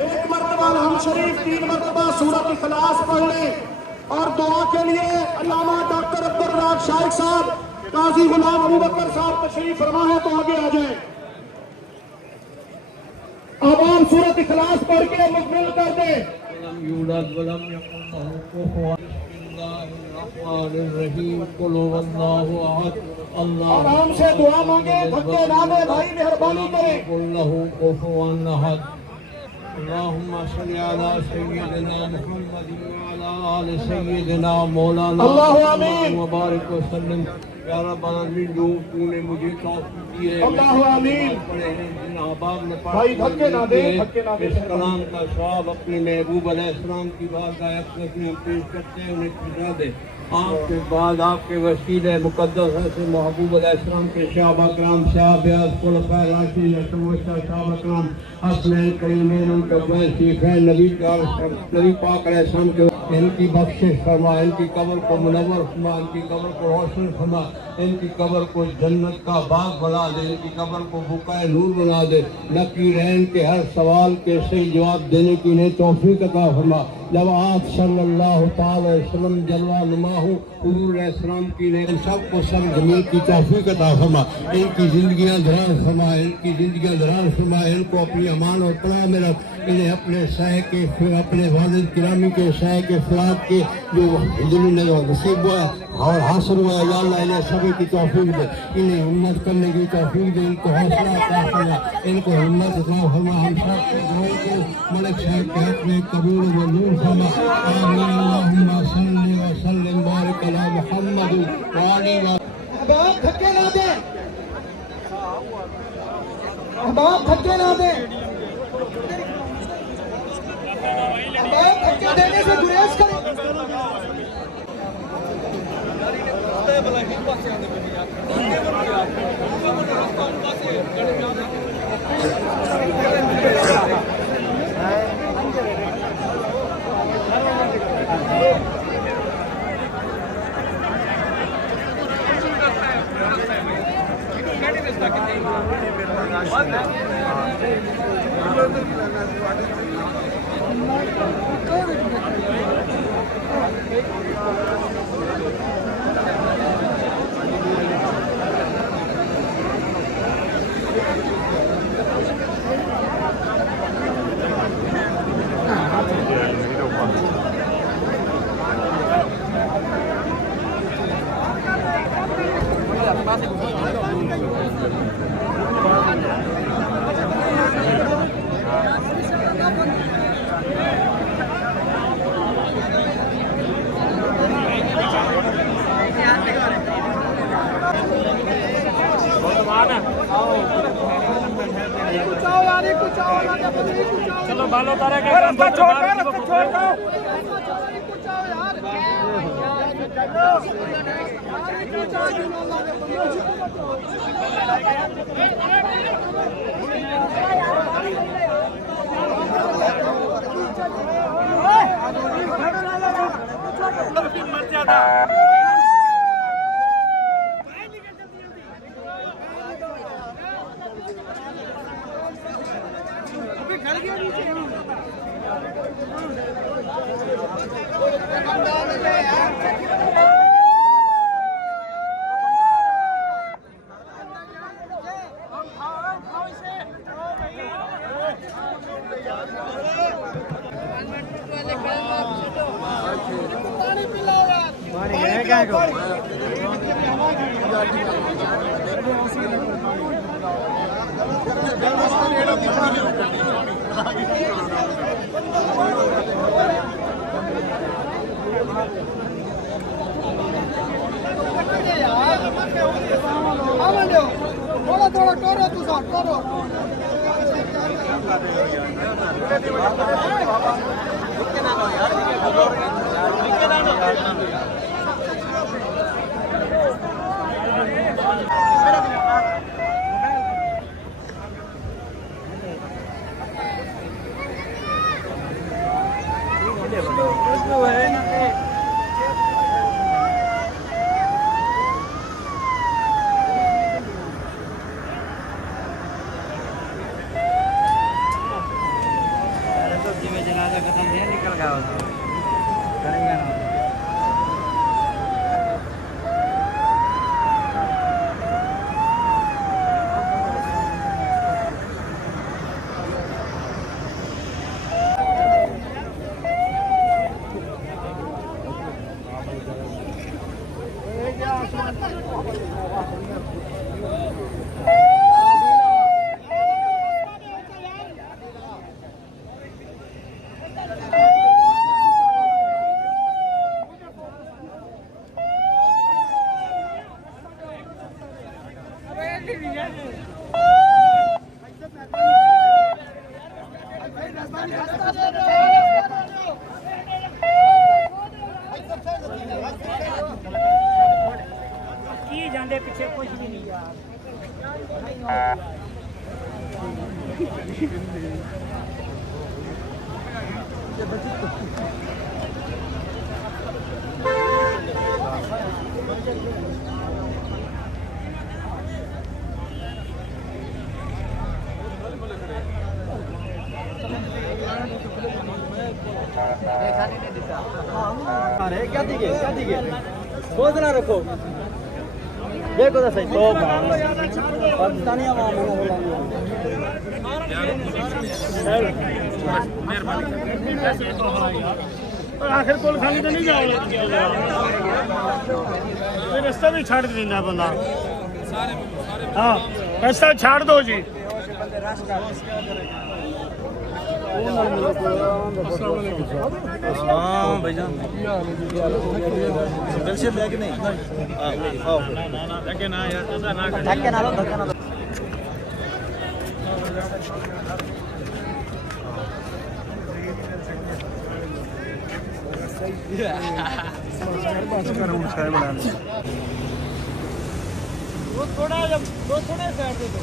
ایک مرتبہ ہم شریف 3 مرتبہ سورۃ اخلاص پڑھ لیں اور دعا کے لیے علامہ ڈاکٹر عبدالرزاق شائخ صاحب، قاضی غلام ابوبکر صاحب تشریف فرما ہے تو آگے آ جائیں۔ اب آپ سورۃ اخلاص پڑھ کے مکمل کر دیں۔ آرام سے دعا مانگے، دھکے نہ دے بھائی، مہربانی کریں۔ اللهم صل على سيدنا محمد وعلى آل سيدنا مولانا اللہ آمین وبارک وسلم۔ یا رب العالمین، جو تو نے مجھے توفیق دی ہے، اللہ آمین۔ پڑھے ہیں جن احباب نے پڑھ بھائی دھکے نہ دے، دھکے نہ دے۔ اس کلام کا ثواب اپنے محبوب علیہ السلام کی بارگاہ اقدس میں پیش کرتے ہیں، انہیں پھیلا دے۔ آپ کے بعد آپ کے وسیلہ مقدس سے محبوب علیہ السلام کے صحابہ کرام، صحابہ خلفائے راشدین، صحابہ کرام، حسنین کریمین، ان کے شیخین، نبی پاک علیہ السلام کے ان کی بخشش فرما، ان کی قبر کو منور فرما، ان کی قبر کو روشن فرما، ان کی قبر کو جنت کا باغ بنا دے، ان کی قبر کو بقائے نور بنا دے۔ نقیرین کے ہر سوال کے صحیح جواب دینے کی انہیں توفیق عطا فرما۔ جب آپ صلی اللہ تعالی وسلم جلوہ نما ہوں، حضور علیہ السلام کی نے ان سب کو سر جمیل کی توفیق عطا فرما، ان کی زندگیاں دراز فرما، ان کی زندگیاں دراز فرما، ان کو اپنی امان اور پناہ میں رکھ، انہیں اپنے سائے کے، اپنے والد گرامی کے سائے کے فراق کے جو دل نے نصیب ہوا اور حاصل ہوا ہے، یا اللہ انہیں سبھی کی توفیق دے، انہیں ہمت کرنے کی توفیق دے، ان کو حوصلہ عطا فرما، ان کو ہمت عطا فرما، ہم سب کے دعاؤں کو ملک صاحب کے حق میں قبول و منظور فرما۔ آمین اللہم صلی وسلم بارک علی محمد وعلی احباب دھکے نہ دیں، احباب دھکے نہ دیں، احباب دھکے دینے سے گریز کریں۔ چلو بالو تارے کے رستہ چھوڑ دو، رستہ چھوڑ دو۔ تھوڑا ٹورو تو ساتھ ٹورو अरे क्या दिखे सोच ना रखो देखो तो सही तो पाकिस्तानी आवाम आखिर कोल खाली तो नहीं जाओ रास्ता भी छाड़ देना बंदा हाँ रास्ता छाड़ दो जी हाँ भाईजान दिल से बैग नहीं धक्के ना यार ऐसा ना कर धक्के ना लो धक्के ना लो वो थोड़ा जब वो थोड़ा साइड दे दो